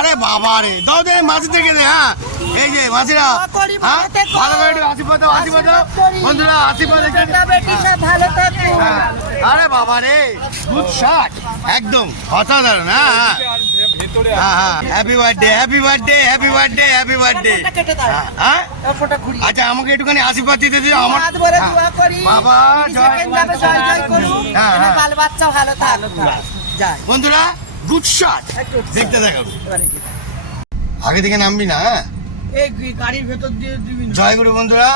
আরে বাবা রে, দাও দে মাঝি থেকে দে। হ্যাঁ এই যে মাঝিরা, হ্যাঁ ভালো করে একটু আশীর্বাদ দাও, আশীর্বাদ দাও বন্ধুরা, আশীর্বাদ আরে বাবা রে, গুড শট, একদম অসাধারণ। হ্যাঁ হ্যাঁ হ্যাঁ, happy birthday, happy birthday, happy birthday, happy birthday. হ্যাঁ আচ্ছা, আমাকে একটুখানি আশীর্বাদ দিতে দিও আমার বাবা। বন্ধুরা গুড শট, দেখতে দেখো, আগে থেকে নামবি না। গাড়ির ভেতর দিয়ে দিবি। জয় গুরু বন্ধুরা,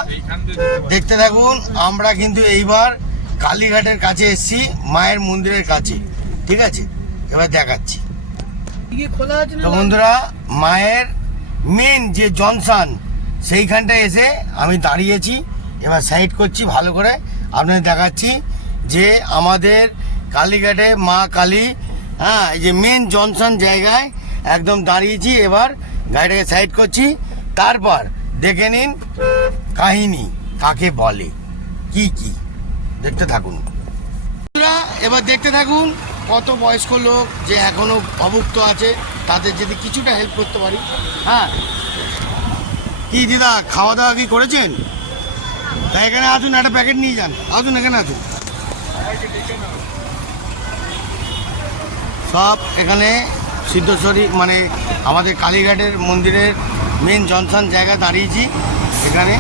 দেখতে থাকুন। আমরা কিন্তু এইবার কালীঘাটের কাছে এসেছি, মায়ের মন্দিরের কাছে, ঠিক আছে? এবার দেখাচ্ছি তো বন্ধুরা, মায়ের মেন যে জনসন সেইখানটায় এসে আমি দাঁড়িয়েছি। এবার সাইড করছি ভালো করে, আপনাদের দেখাচ্ছি যে আমাদের কালীঘাটে মা কালী, হ্যাঁ এই যে মেন জনসন জায়গায় একদম দাঁড়িয়েছি। এবার গাড়িটাকে সাইড করছি, তারপর দেখে নিন কাহিনী কাকে বলে, কি কি, দেখতে থাকুন। এবার দেখতে থাকুন কত বয়স্ক লোক যে এখনো অভুক্ত আছে, তাদের যদি কিছুটা হেল্প করতে পারি। হ্যাঁ কি দিদা, খাওয়া দাওয়া কি করেছেন? তা এখানে আসুন, একটা প্যাকেট নিয়ে যান, আসুন এখানে আসুন। সব এখানে সিদ্ধেশ্বরী মানে আমাদের কালীঘাটের মন্দিরের মেন জনসন জায়গা দাঁড়িয়েছি এখানে।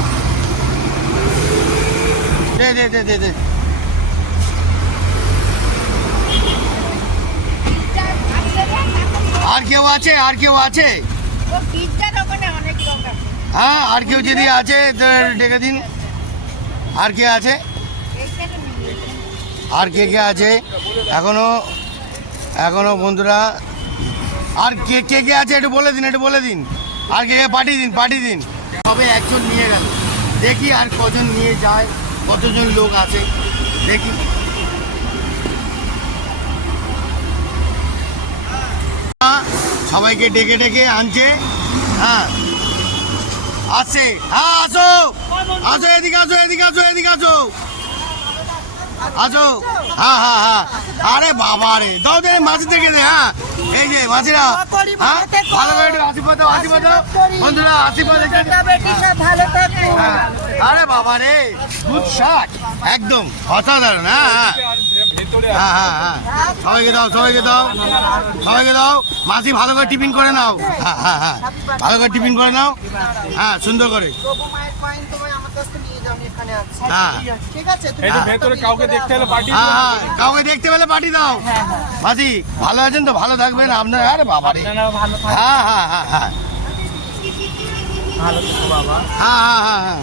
দে দে দে দে দে, আর কেউ আছে? আর কেউ আছে? হ্যাঁ আর কেউ যদি আছে ডেকে দিন। আর কে আছে? আর কে কে আছে এখনো? এখনো বন্ধুরা আর কে কে কে আছে একটু বলে দিন, একটু বলে দিন। আর কে কে পাঠিয়ে দিন, পাঠিয়ে দিন। তবে একজন নিয়ে গেল, দেখি আর কজন নিয়ে যায়, কতজন লোক আছে দেখি। সবাইকে ডেকে ডেকে আনছে। হ্যাঁ আসছে, হ্যাঁ আসো আসো, এদিকে আসো, এদিকে আসো, এদিকে আসো, আসো। হ্যাঁ হ্যাঁ হ্যাঁ, আরে বাবা রে, দাও দে মাঝি থেকে দে। হ্যাঁ এই যে মাঝিরা, হ্যাঁ ভালো করে একটু আশীর্বাদ দাও, আশীর্বাদ দাও বন্ধুরা, আশীর্বাদ। আরে বাবা রে, গুড শট, একদম অসাধারণ। হ্যাঁ হ্যাঁ হ্যাঁ হ্যাঁ, সবাইকে দাও, সবাইকে দাও, সবাইকে দাও। মাঝি ভালো করে টিফিন করে নাও। হ্যাঁ হ্যাঁ হ্যাঁ, ভালো করে টিফিন করে নাও। হ্যাঁ সুন্দর করে। কাউকে দেখতে পেলে পার্টি দাও। মাঝি ভালো আছেন তো? ভালো থাকবেন আপনার। আরে বাবা রে, হ্যাঁ হ্যাঁ হ্যাঁ হ্যাঁ হ্যাঁ হ্যাঁ হ্যাঁ হ্যাঁ,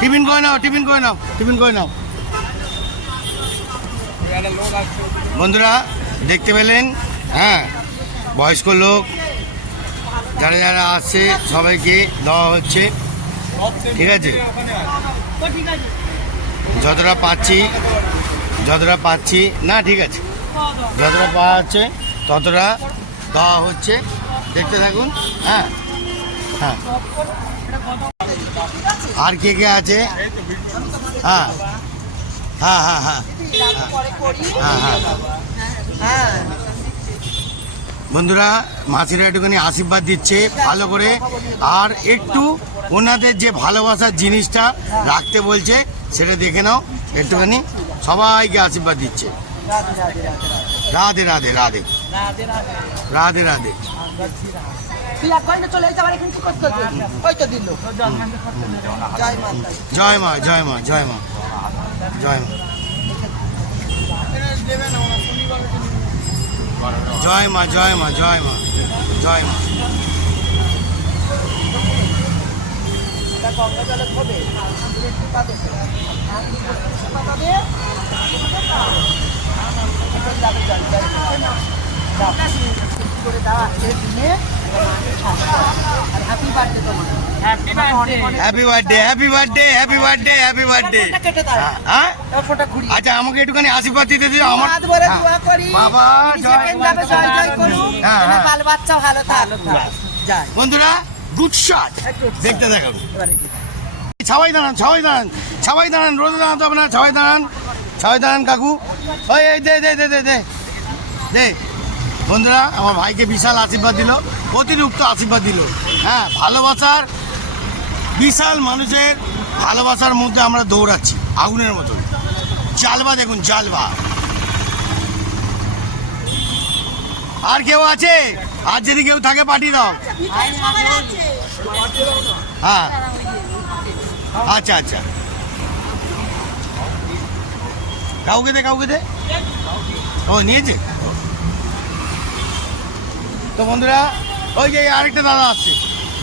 টিফিন করে নাও, টিফিন করে নাও, টিফিন করে নাও। বন্ধুরা দেখতে পেলেন, হ্যাঁ বয়স্ক লোক যারা যারা আসছে সবাইকে দেওয়া হচ্ছে, ঠিক আছে? যতটা পাচ্ছি, যতটা পাচ্ছি না, ঠিক আছে, যতটা পাওয়া যাচ্ছে ততটা দেওয়া হচ্ছে, দেখতে থাকুন। হ্যাঁ হ্যাঁ, আর কে কে আছে? হ্যাঁ হ্যাঁ হ্যাঁ হ্যাঁ হ্যাঁ হ্যাঁ, বন্ধুরা মাসিরা একটুখানি আশীর্বাদ দিচ্ছে ভালো করে, আর একটু ওনাদের যে ভালোবাসার জিনিসটা রাখতে বলছে সেটা দেখে নাও একটুখানি। সবাইকে আশীর্বাদ দিচ্ছে। রাধে রাধে, রাধে রাধে রাধে। জয় মা, জয় মা, জয় মা, জয় মা, জয় মা, জয় মা, জয় মা, জয় মা। Happy birthday, happy birthday, happy birthday, happy birthday. হ্যাঁ আচ্ছা, আমাকে একটুখানি আশীর্বাদ দিতে দিও আমার বাবা। বন্ধুরা গুড শট, দেখতে দেখুন। সবাই দাঁড়ান, সবাই দাঁড়ান, সবাই দাঁড়ান, রোদে দাঁড়াতে হবে না, সবাই দাঁড়ান, সবাই দাঁড়ান। কাকু ওই দে দে দে দে দে দে, বন্ধুরা আমার ভাইকে বিশাল আশীর্বাদ দিল, অতিরিক্ত আশীর্বাদ দিল। হ্যাঁ, ভালোবাসার বিশাল মানুষের ভালোবাসার মধ্যে আমরা দৌড়াচ্ছি আগুনের মতো। জালবা দেখুন, জালবা। আর কেউ আছে? আর যদি কেউ থাকে পাঠিয়ে দাও। হ্যাঁ, আচ্ছা আচ্ছা, কাউকে দে। ও নিয়েছে তো বন্ধুরা। ওই যে আরেকটা দাদা আসছে,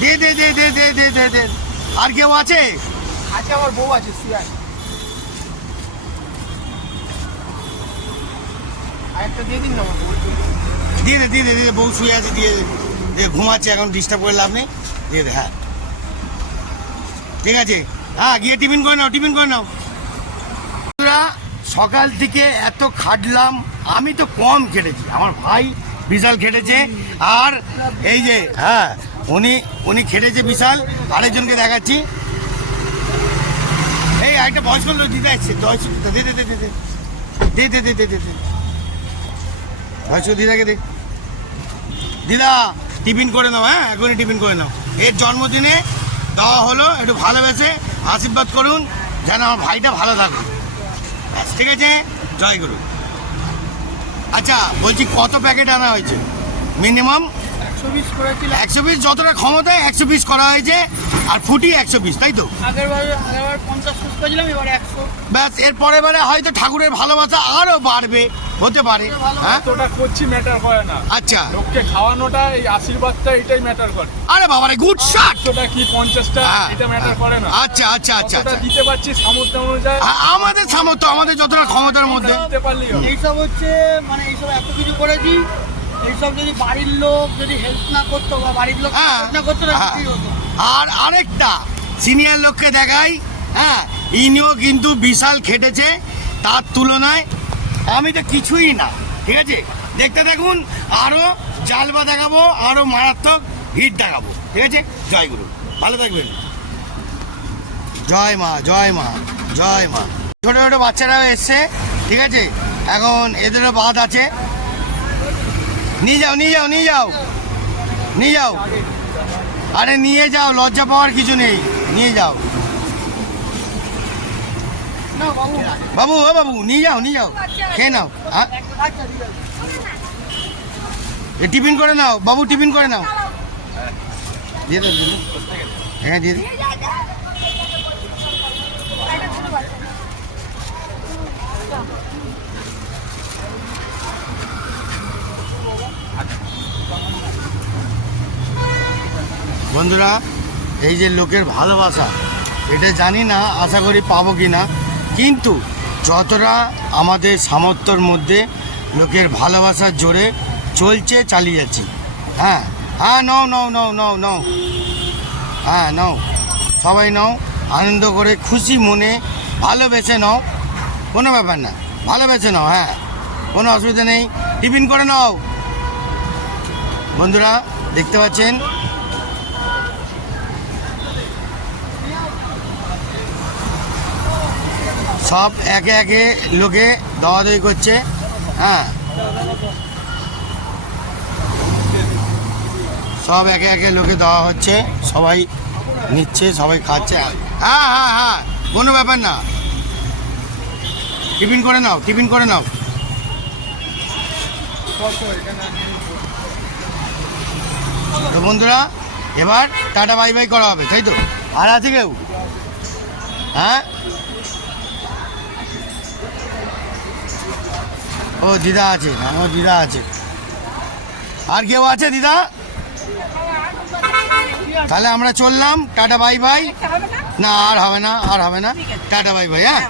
দে। আর কেউ আছে? আমার বউ আছে একটা দিয়ে দিন না। দিয়ে দে, বউ শুয়ে আছে, দিয়ে ঘুমাচ্ছে এখন, ডিস্টার্ব করে লাভ নেই, দিয়ে দে। হ্যাঁ ঠিক আছে, হ্যাঁ গিয়ে টিফিন করে নাও। বন্ধুরা সকাল থেকে এত খাটলাম, আমি তো কম খেটেছি, আমার ভাই বিশাল খেটেছে। আর এই যে হ্যাঁ উনি খেটেছে বিশাল। আরেকজনকে দেখাচ্ছি, এই একটা বয়স্ক লোক দিদা এসছে, দে বয়স্ক দিদাকে দে। দিদা টিফিন করে নাও, হ্যাঁ এখনই টিফিন করে নাও। এর জন্মদিনে দেওয়া হলো, একটু ভালোবেসে আশীর্বাদ করুন যেন আমার ভাইটা ভালো থাকুক। ঠিক আছে, জয় গুরু। আচ্ছা বলছি কত প্যাকেট আনা হয়েছে? মিনিমাম 120 যতটা ক্ষমতায় 120 করা হয়েছে, আর ফুটি 120, তাই তো? আগেরবার 50 পিস করেছিলাম, এবারে 100। ব্যাস, এর পরে হয়তো ঠাকুরের ভালোবাসা আরো বাড়বে, হতে পারে। হ্যাঁ এতটা করছি ম্যাটার করে না। আচ্ছা, লোককে খাওয়ানোটা, এই আশীর্বাদটা, এটাই ম্যাটার করে। আরে বাবারে, গুড শট। এতটা কি 50টা, এটা ম্যাটার করে না। আচ্ছা, কতটা দিতে পারছি সামর্থ্য অনুযায়ী, আমাদের সামর্থ্য, আমাদের যতটা ক্ষমতার মধ্যে দিতে পারলেই হবে। এইসব হচ্ছে মানে এইসব এত কিছু করেছি, এইসব যদি বাড়ির লোক যদি হেল্প না করতো বা বাড়ির লোক support না করতো না, কি হতো? আর আরেকটা সিনিয়র লোককে দেখাই, হ্যাঁ ইনিও কিন্তু বিশাল খেটেছে, তার তুলনায় আমি তো কিছুই না। ঠিক আছে, দেখতে দেখুন, আরো জালবা দেখাবো, আরো মারাত্মক হিট দেখাবো। ঠিক আছে, জয় গুরু, ভালো থাকবেন। জয় মা। ছোট ছোট বাচ্চারাও এসছে, ঠিক আছে, এখন এদেরও বাদ আছে। নিয়ে যাও। আরে নিয়ে যাও, লজ্জা পাওয়ার কিছু নেই, নিয়ে যাও। বাবু নিয়ে যাও, খেয়ে নাও। হ্যাঁ টিফিন করে নাও বাবু, টিফিন করে নাও। দিয়ে দাও, হ্যাঁ দিয়ে দিই। বন্ধুরা এই যে লোকের ভালোবাসা, এটা জানি না, আশা করি পাবো কি না, কিন্তু যতটা আমাদের সামর্থ্যের মধ্যে লোকের ভালোবাসার জোরে চলছে, চালিয়ে যাচ্ছি। হ্যাঁ নাও, হ্যাঁ নাও, সবাই নাও, আনন্দ করে খুশি মনে ভালোবেসে নাও, কোনো ব্যাপার না, ভালোবেসে নাও। হ্যাঁ কোনো অসুবিধা নেই, টিফিন করে নাও। বন্ধুরা দেখতে পাচ্ছেন সব একে লোকে দাওয়াদাওয়ি করছে। হ্যাঁ সব একে লোকে দেওয়া হচ্ছে, সবাই নিচ্ছে, সবাই খাচ্ছে। হ্যাঁ কোনো ব্যাপার না, টিফিন করে নাও। তো বন্ধুরা এবার টাটা বাই বাই করা হবে, তাই তো? আর আছে কেউ? হ্যাঁ ও দিদা আছে, আমার দিদা আছে। আর কেউ আছে দিদা? তাহলে আমরা চললাম, টাটা বাই বাই। না আর হবে না, টাটা বাই বাই। হ্যাঁ